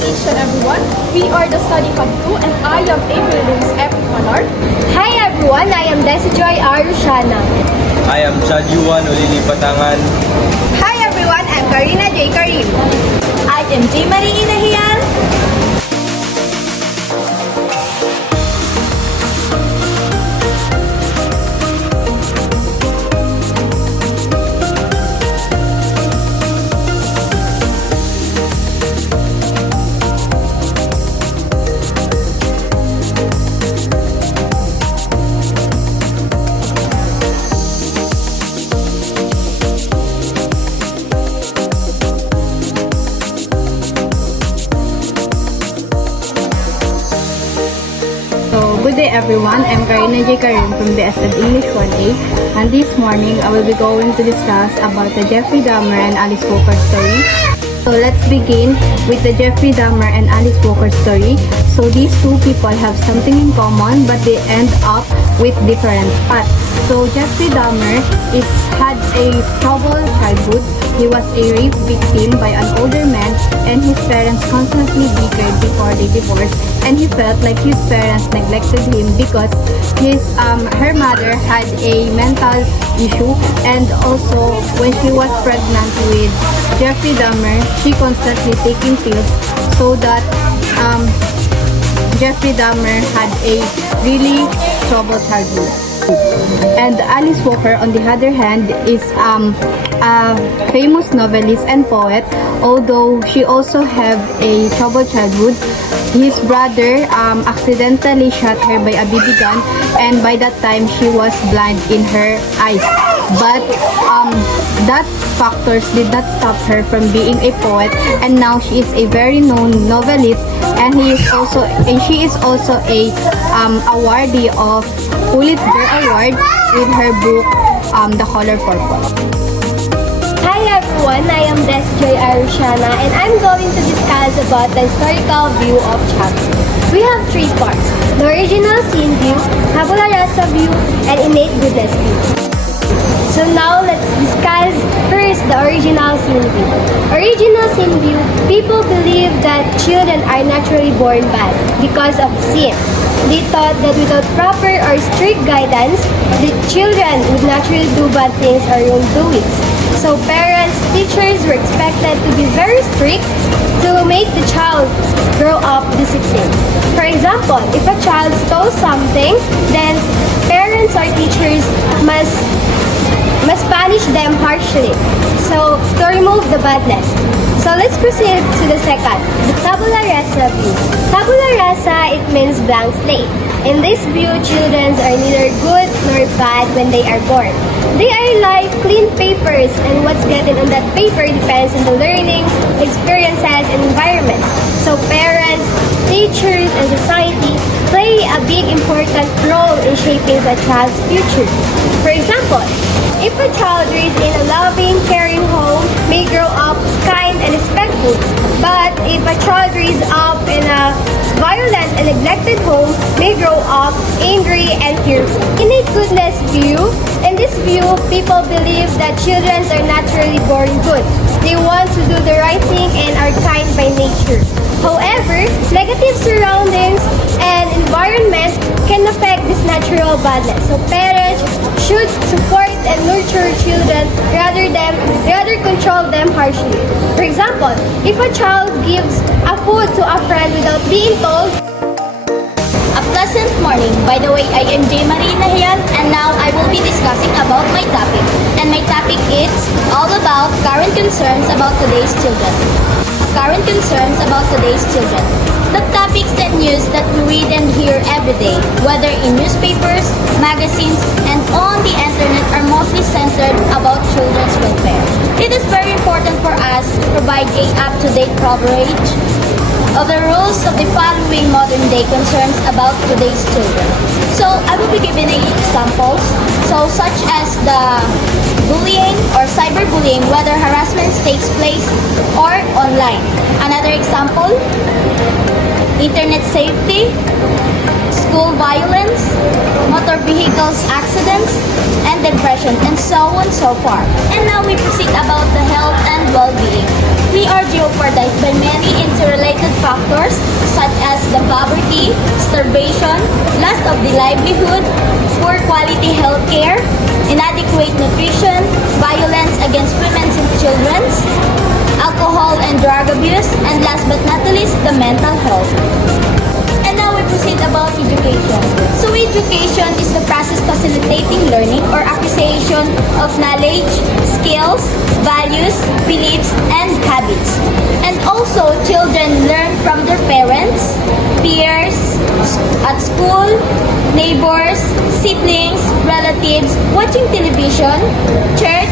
presentation, everyone. We are the Study Hub 2 and I am April Rose F. Honor. Hi everyone, I am Desi Joy Arushana. I am Chad Yuan Olili Patangan. Hi everyone, I'm Karina J. Karim. I am J. Marie Inahian. Good day everyone, I'm Karina J. Karim from BSED-ENG 1A, and this morning I will be going to discuss about the Jeffrey Dahmer and Alice Walker story. So let's begin with the Jeffrey Dahmer and Alice Walker story. So these two people have something in common but they end up with different paths. So Jeffrey Dahmer had a troubled childhood. He was a rape victim by an older man and his parents constantly bickered before they divorced, and he felt like his parents neglected him because her mother had a mental issue, and also when she was pregnant with Jeffrey Dahmer, she constantly taking pills so that Jeffrey Dahmer had a really troubled childhood. And Alice Walker, on the other hand, is a famous novelist and poet. Although she also have a troubled childhood, his brother accidentally shot her by a BB gun, and by that time she was blind in her eyes. But that factors did not stop her from being a poet, and now she is a very known novelist, and she is also a awardee of Pulitzer Award with her book The Color Purple. Hi everyone, I am Desi Joy Arushana and I'm going to discuss about the historical view of childhood. We have three parts: the original scene view, tabula rasa view, and innate goodness view. So now let's discuss first the original scene view. Original scene view, people believe that children are naturally born bad because of sin. They thought that without proper or strict guidance, the children would naturally do bad things or wrongdoings. So parents, teachers were expected to be very strict to make the child grow up disciplined. For example, if a child stole something, then parents or teachers must punish them harshly, so to remove the badness. So let's proceed to the second, the tabula rasa view. Tabula rasa, it means blank slate. In this view, children are neither good nor bad when they are born. They are like clean papers, and what's getting on that paper depends on the learnings, experiences, and environments. So parents, teachers, and society play a big important role in shaping the child's future. For example, if a child raised in a loving, caring home may grow up kind and respectful, but if a child raised up in a violent and neglected home may grow up angry and fearful. Innate goodness view. In this view, people believe that children are naturally born good. They want to do the right thing and are kind by nature. However, negative surroundings and environment can affect this natural badness. So parents should support and nurture children rather control them harshly. For example, if a child gives a food to a friend without being told. A pleasant morning. By the way, I am J. Marie Inahian, and now I will be discussing about my topic. And my topic is all about current concerns about today's children. Current concerns about today's children. The topics and news that we read and hear every day, whether in newspapers, magazines, and on the internet, are mostly centered about children's welfare. It is very important for us to provide a up-to-date coverage of the rules of the following modern-day concerns about today's children. So, I will be giving examples, such as the bullying or cyberbullying, whether harassment takes place or online. Another example, internet safety, school violence, motor vehicles accidents, and depression, and so on so far. And now we proceed about the health and well-being. We are jeopardized by many interrelated factors such as the poverty, starvation, loss of the livelihood, poor quality health care, inadequate nutrition, violence against women and children, alcohol and drug abuse, and last but not least, the mental health. And now we proceed about education. So education is the process facilitating learning or acquisition of knowledge, skills, values, beliefs, and habits. And also, children learn from their parents, peers, at school, neighbors, siblings, relatives, watching television, church,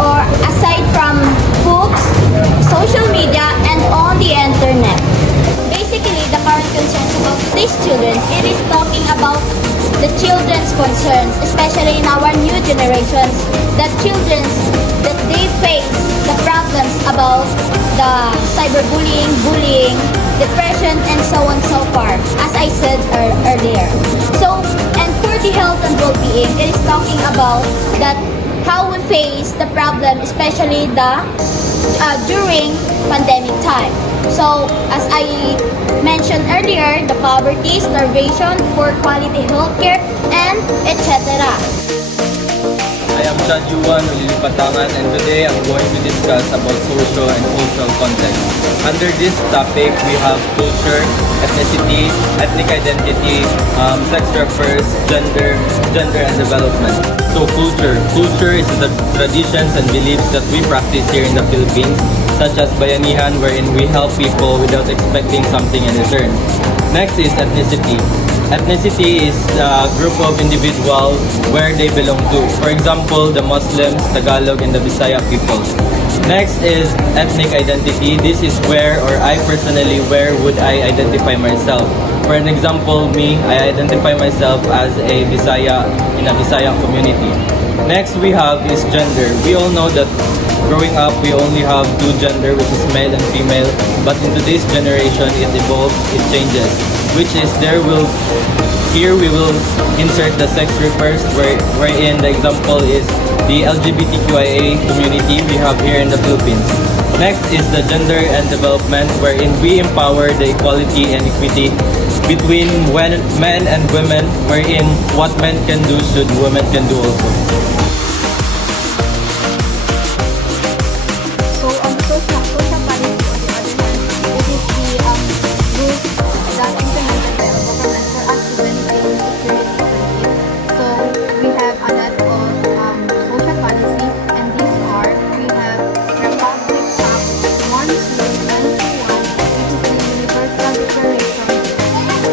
or aside from books, social media, and on the internet. Basically, the current concerns about these children, it is talking about the children's concerns, especially in our new generations, that children's, that they face the problems about the cyberbullying, bullying, depression, and so on so far, as I said earlier. So, and for the health and well-being, it is talking about that how we face the problem, especially the during pandemic time. So, as I mentioned earlier, the poverty, starvation, poor quality healthcare, and etc. I am Chadjuan Ulilipatangan, and today I'm going to discuss about social and cultural context. Under this topic, we have culture, ethnicity, ethnic identity, sex refers, gender and development. So culture. Culture is the traditions and beliefs that we practice here in the Philippines, such as bayanihan, wherein we help people without expecting something in return. Next is ethnicity. Ethnicity is a group of individuals where they belong to. For example, the Muslims, Tagalog, and the Bisaya people. Next is ethnic identity. This is where, or I personally, where would I identify myself? For an example, me, I identify myself as a Bisaya in a Bisaya community. Next we have is gender. We all know that growing up, we only have two gender, which is male and female. But in today's generation, it evolves, it changes. Which is here we will insert the sex refers, wherein the example is the LGBTQIA community we have here in the Philippines. Next is the gender and development, wherein we empower the equality and equity between men and women, wherein what men can do should women can do also. So, social policy, on the other hand, it is the rules that implemented by our government for us to benefit in security country. So, we have a lot of social policies, and these are, we have Republic Act 191, which is the Universal Declaration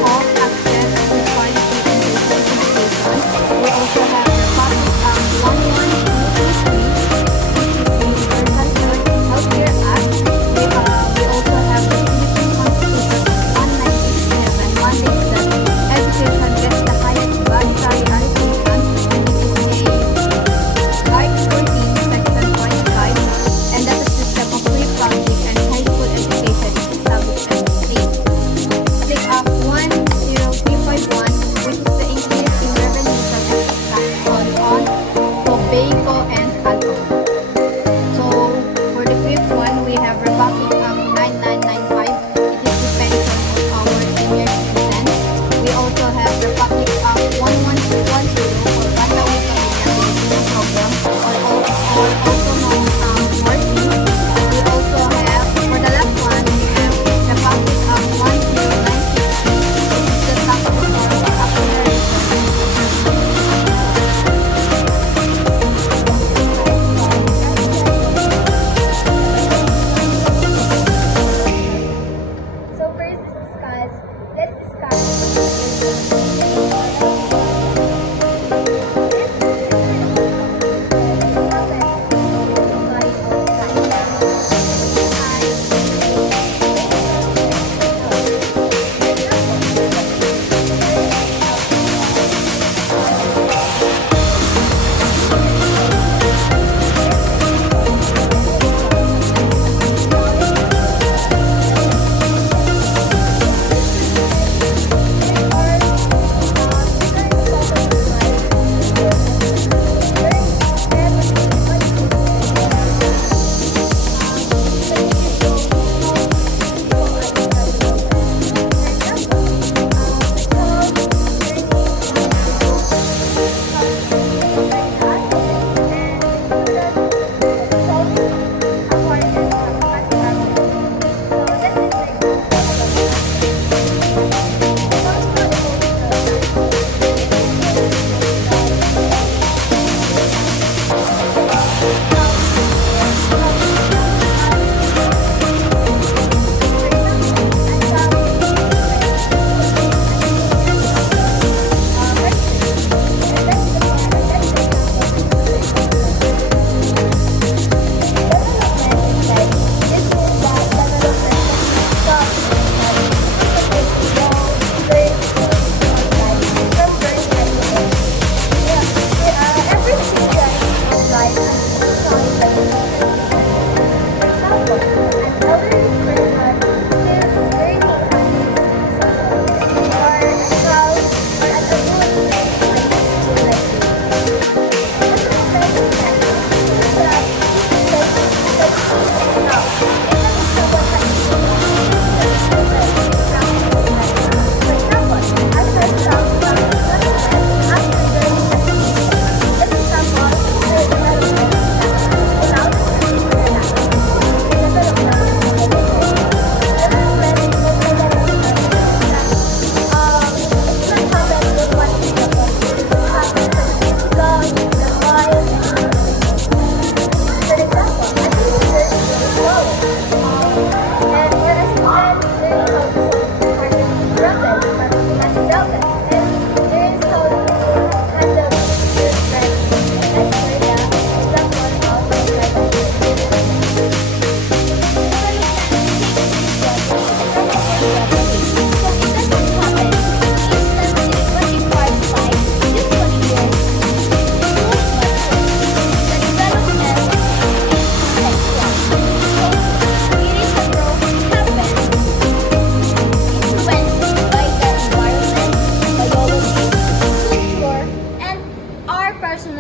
of Access, Equality, and Basic Education. We also have Republic Act 1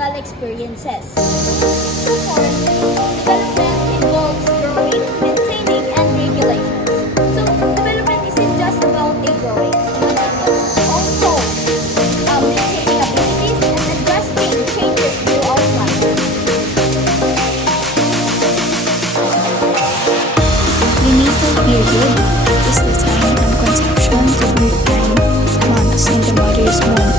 personal experiences. Development involves growing, maintaining, and regulations. So, development isn't just about a growing, but it's also maintaining abilities and adjusting changes throughout life. Prenatal period is the time from conception to birth 9 months in the mother's womb.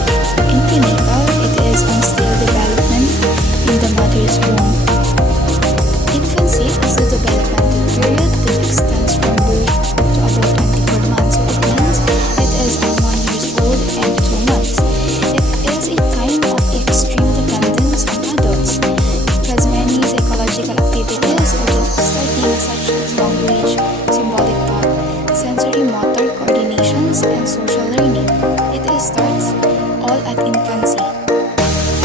In prenatal, it is unstable development in the mother's womb. Infancy is the developmental period that extends from birth to about 24 months. It means it is 1 year old and 2 months. It is a time of extreme dependence on adults because many psychological activities are starting, such as language, symbolic thought, sensory motor coordinations, and social learning. It starts all at infancy.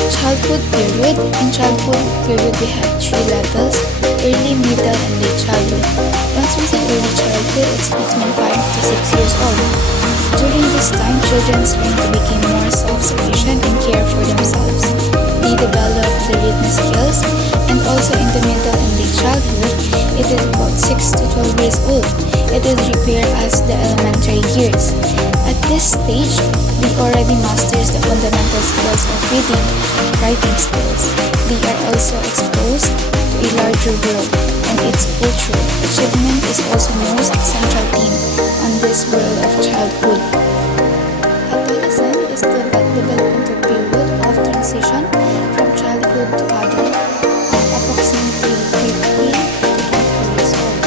Childhood period. In childhood period, we have 3 levels: early, middle, and late childhood. Once we say early childhood, it's between 5 to 6 years old. During this time, children learn to become more self-sufficient and care for themselves. They develop their written skills, and also in the middle and late childhood, it is about 6 to 12 years old. It is referred as the elementary years. At this stage, they already masters the fundamental skills of reading, writing skills. They are also exposed to a larger world and its culture. Achievement is also most central theme on this world of childhood. Adolescence is the developmental period of transition from childhood to adult, approximately 15 to 24 years old.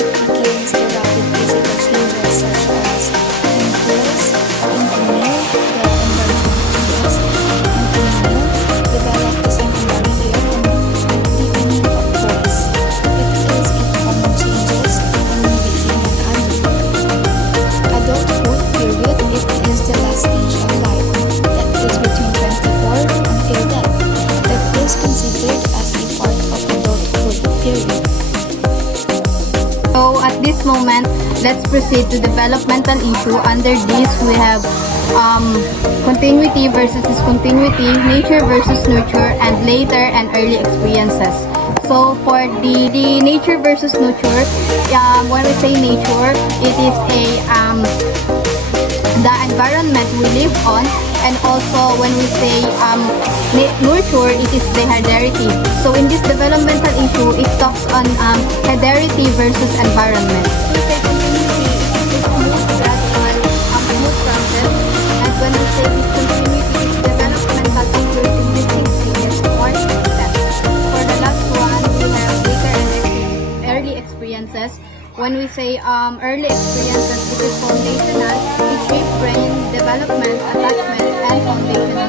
It begins the rapid physical changes such as impulse, intimate, the enlargement of breast, and female, develop the secondary hair and deepening of voice. It is a common changes when we become an adult. Adulthood period, it is the last stage of life, that is between 24 until death. That is considered as a part of adulthood period. So at this moment, let's proceed to developmental issue. Under this, we have continuity versus discontinuity, nature versus nurture, and later and early experiences. So for the nature versus nurture, when we say nature, it is the environment we live on, and also when we say nurture, it is the heredity. So in this developmental issue, it talks on heredity versus environment. We say continuity, it is smooth, gradual, smooth process, and when we say discontinuity, it's developmental occurs in distinct stages or steps. For the last one, we have later and early experiences. When we say early experiences, it is foundational, it shapes brain development, attachment, and foundation